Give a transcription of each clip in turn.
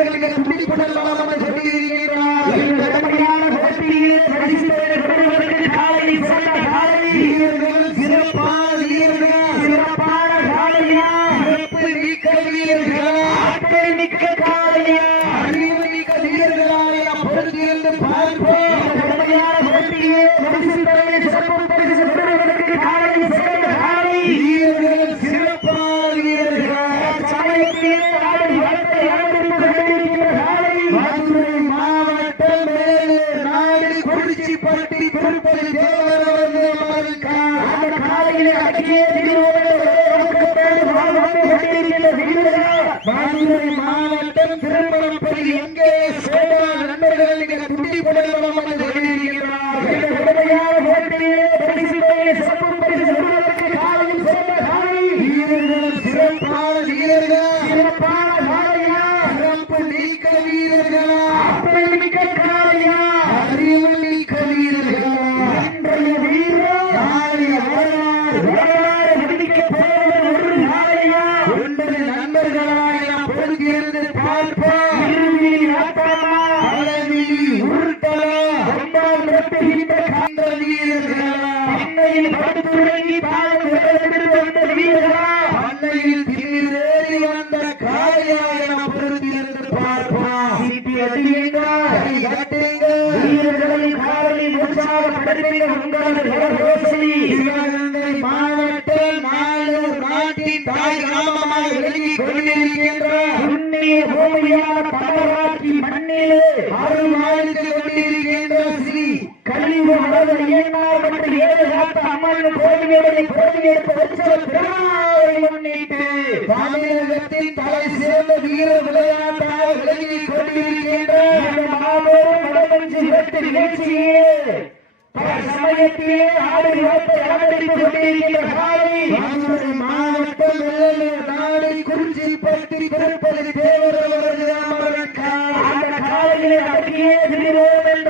வீரர்களுக்கு துடி கொள்ளலாம் சொல்லியிருக்கிறார். இந்த கடுமையான போட்டியிலே பரிசு பெறுவதற்கு காலை சிறந்த காலை வீரர்கள் சிறப்பான வீரர்கள் சிறப்பான காலையா சிறப்பு மிக்க வீரர்கள் ஆற்றல் மிக்க காலையா அறிவு மிக்க வீரர்களாய பொறுத்திருந்து பார்ப்போம். இந்த கடுமையான போட்டியிலே பரிசு பெறுவதற்கு சிறப்பு பரிசு பெறுவதற்கு காலை சிறந்த காலை வீரர்கள் சிறப்பான வீரர்கள் சமயத்திலே ஆடி வளர்த்தை அனுமதித்து கொண்டிருக்கிற காலை மதுரை மாவட்டம் மேலூர் நாடு குறிச்சிப்பட்டி திருப்பதி தேவரவர்கள் அந்த காலையிலே அடக்கிய மதுரை மாவட்டம் திருமணப்பதி எங்கே சோழ நண்பர்கள் மிக துடி கொள்ளலாம் என்று சொல்லியிருக்கிறார்கள். சிறப்பான வீரர்கள் சிறப்பான காலையா சிறப்பு நீக்க வீரர்கள் ஆற்றல் மிக்க காலையா அறிவு மிக்க வீரர்கள் இன்றைய வீரர் நாளைய வரலாறு முடிக்க போவது ஒரு நாளையா ஒன்பது நண்பர்களாக நாம் பொறுத்திருந்து பார்ப்போம். இறுதியில் ஆட்டமா அளவி உருட்டலா ஒன்றாம் நடத்துகின்ற காந்த வீரர்களா இன்னையில் படுத்துறங்கி பாலம் வந்த வீரர்களா அன்னையில் திமிரேறி வந்த காலையாக நாம் பொறுத்திருந்து பார்ப்போம். சீட்டி அடியுங்கள் வீரர்களின் காலை உற்சாகப்படுத்துகிற உங்களது ரோசனி சிவகங்கை மாவட்டம் மாலூர் நாட்டின் தாய் கிராமமாக விளங்கிக் கொண்டிருக்கின்ற புண்ணிய பூமியான பல்லவாக்கி மண்ணிலே அருள்வாழ்ந்து கொண்டிருக்கின்ற ஸ்ரீ கலியுக மலர் ஐயனார் மற்றும் ஏழு காத்த அம்மன் கோவில்களை பிரதிநிதித்துவ திருநாளை முன்னிட்டு தமிழகத்தின் தலை சிறந்த வீர விளையாட்டாக விளங்கிக் கொண்டிருக்கின்ற மாபெரும் வடமஞ்சி விரட்டு நிகழ்ச்சியிலே சமயத்திலே ஆடி வளர்த்தை அலங்கரித்துக் கொண்டிருக்கின்ற காலை மதுரை மாவட்டம் மேலூர் நாடு குறிச்சிப்பட்டி திருப்பதி தேவரவர்கள் அந்த காலையிலே அடக்கியே திரிவோம் என்ற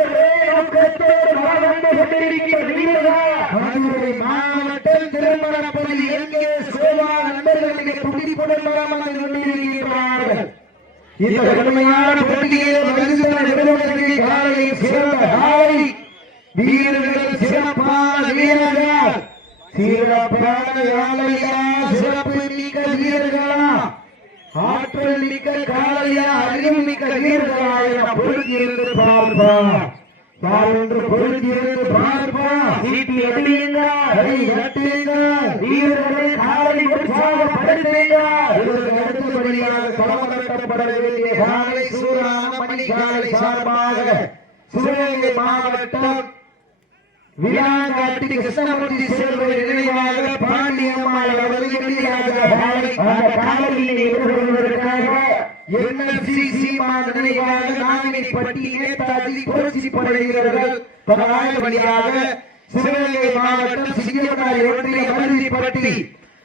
நோக்கத்தோடு வாழ்ந்து கொண்டிருக்கிற வீரர்கள் மதுரை மாவட்டம் திருமணப்பதி எங்கே சோழ நண்பர்களுக்கு துடி கொள்ளலாம் என்று கொண்டிருக்கிறார்கள். இந்த கடுமையான போட்டியிலே பரிசு காலை சிறந்த காலை வீரர்கள் சிறப்பான வீரர்கள் சிறப்பான காலையா சிறப்பு மிக்க வீரர்களா ஆற்றல் மிக்க காலையா அறிவு மிக்க வீரர்களாக பொருத்தியிருந்து பார்ப்போம். யாரென்று பொருத்தியிருந்து பார்ப்போம். சீட்டி அடியுங்கள் வீரர்களை காலை உற்சாகப்படுத்துங்கள். இதற்கு அடுத்தபடியாக களமிறக்கப்பட வேண்டிய காலை சூரான மணி காலை சார்பாக சிவகங்கை மாவட்டம் விளாங்காட்டி கிருஷ்ணமூர்த்தி சேர்வதை நினைவாக பாண்டியம்மாள் அவர்கள் காலையில் எதிர்கொள்வதற்காக NLCC நினைவாக நாமினிப்பட்டி நேதாஜி புரட்சி படைவீரர்கள் பலராயபடியாக சிவகங்கை மாவட்டம் சிங்கமனார் ஒன்றிய மருதிப்பட்டி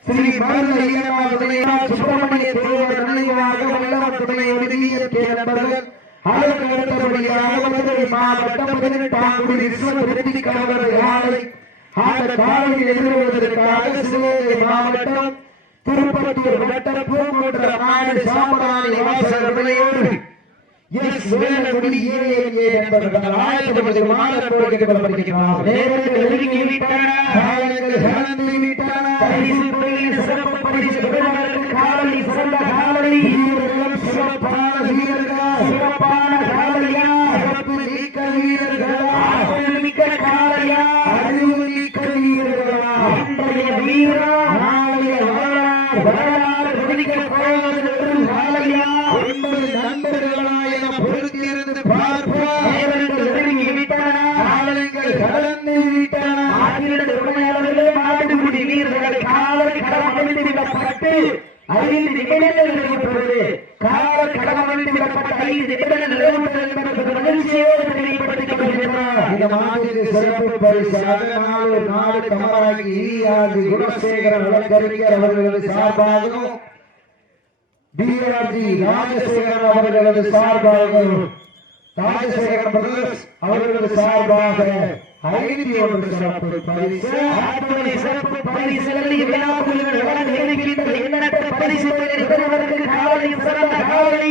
ஸ்ரீ மருது ஐயனார் துணையார் சுப்பிரமணிய தேவர் நினைவாக வல்லவன் துணை ஒதுங்கிய நண்பர்கள் அதற்கு அடுத்தபடியாக மதுரை மாவட்டம் 18ஆம் குடி விஸ்வ கணவர் யானை அந்த காலையில் எதிர்கொள்வதற்காக சிவகங்கை மாவட்டம் திருப்பத்தூர் வட்டம் பூங்குன்ற நாடு சாம்பராணி வாசகர்களையோடு எஸ் வேலங்குடி ஏஏஏ என்பவர்கள் ஆயத்தப்பட்டு மாநில போட்டிக்கு பலப்படுகிறார்கள். நேரங்கள் நெருங்கி விட்டன, காலங்கள் கடந்து விட்டன. பரிசு தொழிலில் சிறப்பு பரிசு பெறுவதற்கு காலை சிறந்த காலை வீரர்கள் சிறப்பான வீரர்கள் சிறப்பான காலையா சிறப்பு மிக்க வீரர்கள் ஆற்றல் மிக்க காலையா அறிவு மிக்க வீரர்களா இன்றைய வீரா நாளைய வரலாறு முடிக்கப் போவது காலையா ஒன்பது நண்பர்களாய பொறுத்திருந்து பார்ப்போம். நேரங்கள் நெருங்கி விட்டன, காலங்கள் கடந்து விட்டன. ஆகிய மாட்டுக்குடி வீரர்கள் காலை கடமைந்து விடப்பட்டு 5 நிமிடங்கள் நிறைவுற்றது. கால கடமைந்து விடப்பட்ட 5 நிமிடங்கள் நிறைவுற்றது என்பது மகிழ்ச்சியோடு தெளிவுபடுத்தப்படுகிறது. இந்த மாநில சிறப்பு பரிசாக நாடு கமராகி ஈஆர்ஜி குணசேகரன் வழக்கறிஞர் அவர்களது சார்பாகவும் டிஆர்ஜி ராஜசேகரன் அவர்களது சார்பாகவும் ராஜசேகரன் பிரதர்ஸ் அவர்களது சார்பாக 51 சிறப்பு பரிசு சிறப்பு பரிசுகளில் விழாக்குழுவினர் வழங்க இருக்கின்ற எண்ணற்ற பரிசுகளை பெறுவதற்கு காலை சிறந்த காலை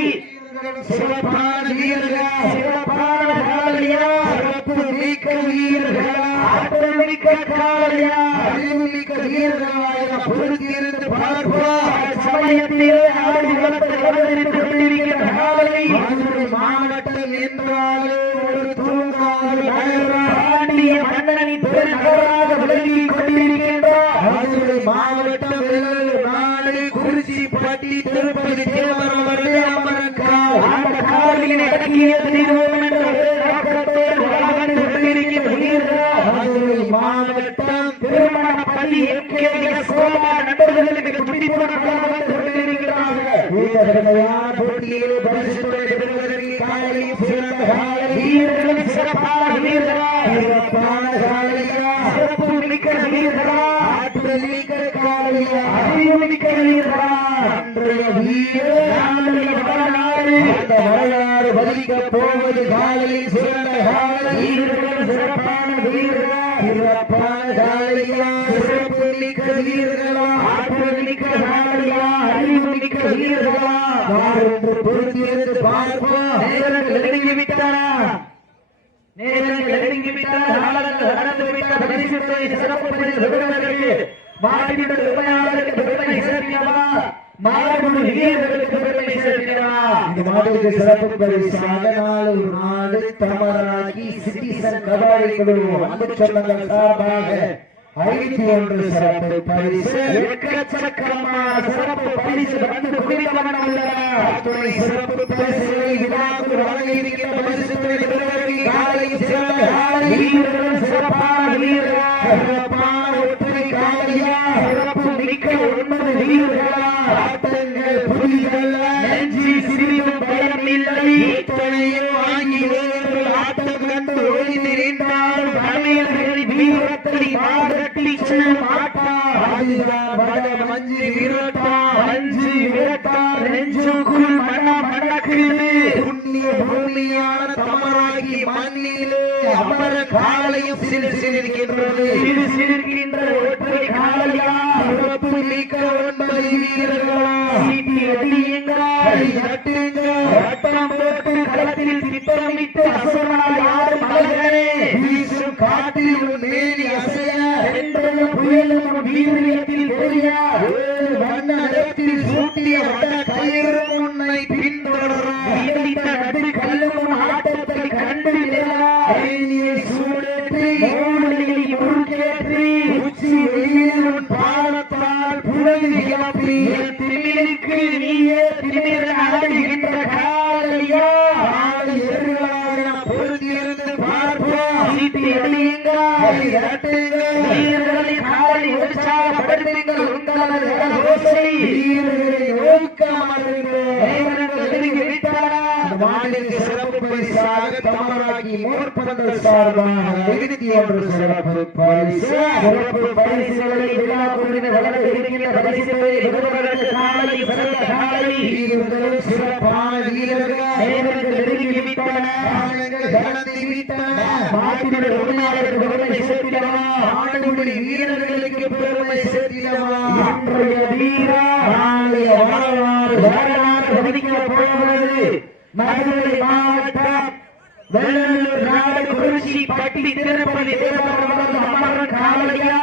சிறப்பான வீரர்கள் சிறப்பான காலையா சிறப்பு மிக்க வீரர்கள் ஆற்றல் மிக்க காலையா அறிவு மிக்க வீரர்களாக பொறுத்திருந்து பார்ப்போம் சமயத்திலே ஆடி வளர்த்து வளர்ந்து கொண்டிருக்கிற காலை மதுரை மாவட்டம் என்றாலே ஒரு தூங்காத பாண்டிய மன்னனின் பெருநகராக விளங்கிக் கொண்டிருக்கின்றார் மதுரை மாவட்டம் நாடு குறிச்சி பட்டி திருப்பதி தேவரம் வரை அமரக்கால் அந்த காலையினை அடக்கிய தீர்வோம் என்ற மதுரை மாவட்டம் திருமணப்பள்ளி எம்கேஎஸ் சோழா நண்பர்களுக்கு குட்டி கொண்டிருக்கிறார்கள் போட்டியிலே பரிசுகளை பெறுவதற்கு காலையில் சிறந்த காலை வீரர்களும் சிறப்பான வீரர்களா சிறப்பான காலையா சிறப்பு மிக்க வீரர்களா ஆற்றல் மிக்க காலையா அறிவு மிக்க வீரர்களா அன்றைய வீரர் நாளைய வரலாறு அந்த வரலாறு பதிக்கப் போவது காலையில் சிறந்த காலை வீரர்கள் சிறப்பான வீரர்களா சிறப்பான காலையா சிறப்பு மிக்க வீரர்களா ஆற்றல் மிக்க காலையா அறிவு மிக்க வீரர்களா என்று பொறுத்திருந்து பார்ப்போம் நேரங்கள் நெருங்கிவிட்டன நடந்து விட்ட பரிசுகளை சிறப்பு பரிசு பெறுவதற்கு மாட்டினுடைய உண்மையாளருக்கு பெருமை சேர்க்கிறவா மாடுபடி வீரர்களுக்கு பெருமை சேர்க்கிறவா இந்த மாடுக்கு சிறப்பு பரிசாக நாடு தமராக்கி சிட்டிசன் கபாடி குழு அன்பு சொந்தங்கள் சார்பாக 51 சிறப்பு பரிசு எக்கச்சக்கமான சிறப்பு பரிசு வந்து குவிந்தவன உள்ளன சிறப்பு பரிசுகளை விழாக்குள் வழங்க இருக்கின்ற பரிசுகளை பெறுவதற்கு காலையில் சிறந்த காலை வீரர்களும் சிறப்பான வீரர்கள் சிறப்பான ஒற்றை காலையா சிறப்பு மிக்க 9 வீரர்களா ஆட்டங்கள் புரிதல்ல நெஞ்சி சிறிதும் பயம் இல்லை இத்தனையோ ஆங்கி வீரர்கள் ஆட்டம் கண்டு ஓய்ந்து நின்றால் தமிழர்கள் வீரத்தை மாதட்டி செல்லும் ஆட்டா மஞ்சு விரட்டா நெஞ்சுக்குள் மணக்குது புண்ணிய பூமியான தமராகி மண்ணிலே அமர காலையும் சிரிக்கின்றது ஒற்றை காலையா சிறப்பு மிக்க 9 வீரர்களா சீட்டி அடியுங்களா வட்டம் போட்டு களத்தில் திட்டமிட்டு அசுரனால் யாரும் மலர்களே வீசும் காட்டில் மேனி அசைய புயலும் வீரியத்தில் தெரிய வண்ணத்தில் சூட்டிய வட கயிறு உன்னை பின்தொடரும் கல்லும் ஆட்டத்தை கண்டு சூடேற்றி முறுக்கேற்றி உச்சி வெயில் பாலத்தால் புழல் கிளப்பி திருமிழுக்கு நீயே திருமிழ ஆடுகின்ற காலையா பொருந்திருந்து பார்ப்போம் சீட்டி அடியுங்கள் வீரர்களை காலை உற்சாகப்படுத்துங்கள் உங்களது ஓசை வீரர்களை மாநில சிறப்பு பரிசாக தமராக்கி மோர்பந்தல் சார்பாக 51 சிறப்பு பரிசு சிறப்பு பரிசுகளை விழா கொண்டு வளர்ந்து இருக்கின்ற பரிசுகளை பெறுவதற்கு காலை சிறந்த காலை வீரர்கள் சிறப்பான வீரர்கள் நேரங்கள் நெருங்கிவிட்டன கடந்து விட்டன மாட்டினுடைய உண்மையாளருக்கு பெருமை சேர்த்திடவா ஆண்டுபடி வீரர்களுக்கு பெருமை சேர்த்திடவா இன்றைய வீரா நாளைய வரலாறு பதிக்கப் போவது மதுரை மாவட்டம் வெள்ளலூர் நாடு குறிச்சி பட்டி திருப்பதி தேவரம் அமரன் காலையா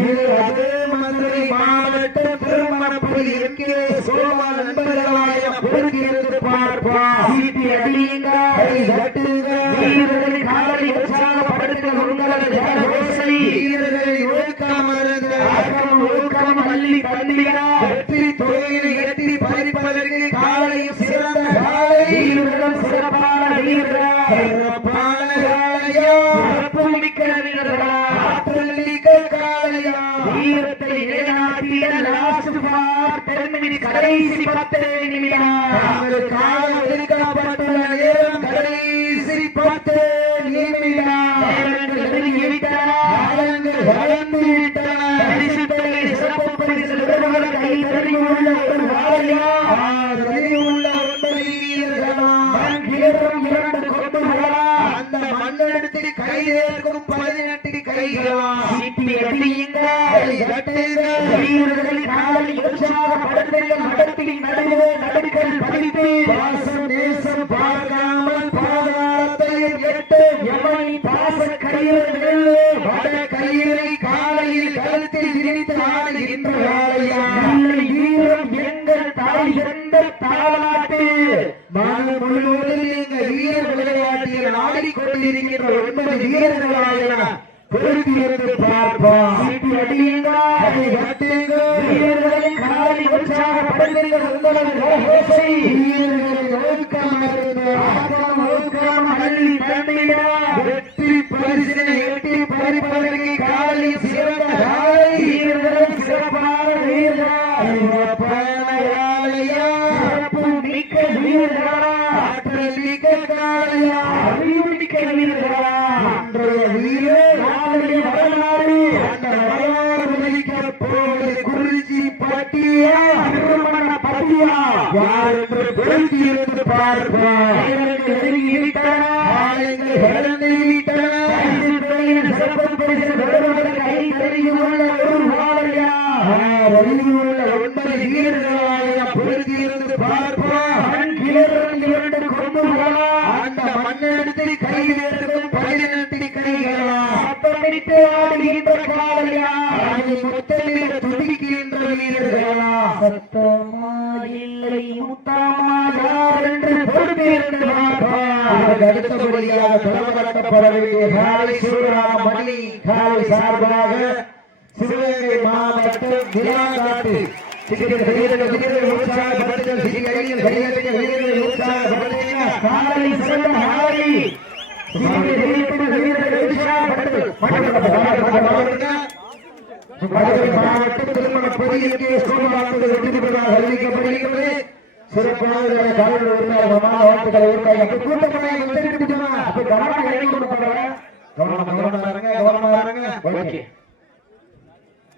இது அதே மதுரை மாவட்டம் திருமணப்பள்ளி எம்கே சோழா நண்பர்களாய பொறுத்திருந்து பார்ப்போம் சீட்டி அடியுங்கள் வீரர்களை காலை உற்சாகப்படுத்த உங்களது ஓசை வீரர்களை ஊக்கம் அள்ளி தந்தியா வெற்றி தொகையினை எட்டி பறிப்பதற்கு காலையும் சிறந்த காலை வீரர்கள் சிறப்பான வீரர்கள் சிறப்பான காலையா சிறப்பு மிக்க வீரர்களா ஆற்றல் மிக்க காலையா வீரத்தை நிலைநாட்டிய லாஸ்ட் ஃபார் 10 மினிட்ஸ் கடைசி 10 நிமிடம் காலம் ஒதுக்கப்பட்டுள்ள நேரம் கடைசி 10 நிமிடம் நேரங்கள் நெருங்கிவிட்டன காலங்கள் வளர்ந்து விட்டன பரிசு தொகை சிறப்பு பரிசு பெறுவதற்கு கை தெரியுள்ள ஒரு வாழையா தெரியுள்ள 9 வீரர்களா வீரம் 2 கொம்புகளா அந்த மண்ணெடுத்து கையேற்கும் 18 கைகளா சீட்டி அடியுங்கள் வீரர்களை காலை உற்சாகப்படுத்துங்கள் நடத்தி நடுவே நடுக்கள் பதித்து வாசம் பார்க்காமல் பாதாளத்தையும் எட்டு எவனை பாச கயிறு வட கயிறை காலையில் கழுத்தில் விரித்து ஆடுகின்ற காளையா வீரம் எங்கள் தாய் எந்த தாளாட்டு மாநில முழுவதும் எங்கள் வீர விளையாட்டில் ஆடிக்கொண்டிருக்கின்ற 9 வீரர்களாக பொருத்தியிருந்து பார்ப்போம். வீரர்களின் காலை உற்சாகப்படுத்துங்கள். உங்களது ஓசை வீரர்களின் ஒழுக்கம் அள்ளி தந்திட வெற்றி பரிசினை எட்டி பறிப்பதற்கு காலை சிறந்த காலை வீரர்கள் சிறப்பான வீரர்கள் சிறப்பு மிக்க வீரர்களா ஆற்றல் மிக்க காலையா அறிவு மிக்க வீரர்களா அன்றைய வீரர் வரலாறு அந்த வரலாறு விளைவிக்க போவது குறிச்சி பட்டியா திருமண பட்டியா யார் என்று பொருத்தியிருந்து பார்ப்போம். பொருத்தியிருந்து பார்ப்போம். அந்த மண்ணெடுத்து கையில் இருக்கும் 18 கைகளா சத்தமிட்டு ஆடுகின்ற காளையா முத்தமிட துடிக்கின்ற வீரர்களா சத்தமா இல்லை முத்தமா யார் என்று பொறுத்திருந்து பார்ப்போம். அடுத்தபடியாக தொடர்படுத்தப்பட வேண்டிய காலை சூரான மணி காலை சார்பாக சிவகங்கை மாவட்டம் விழாங்காட்டு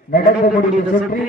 நடக்கக்கூடிய சுற்றி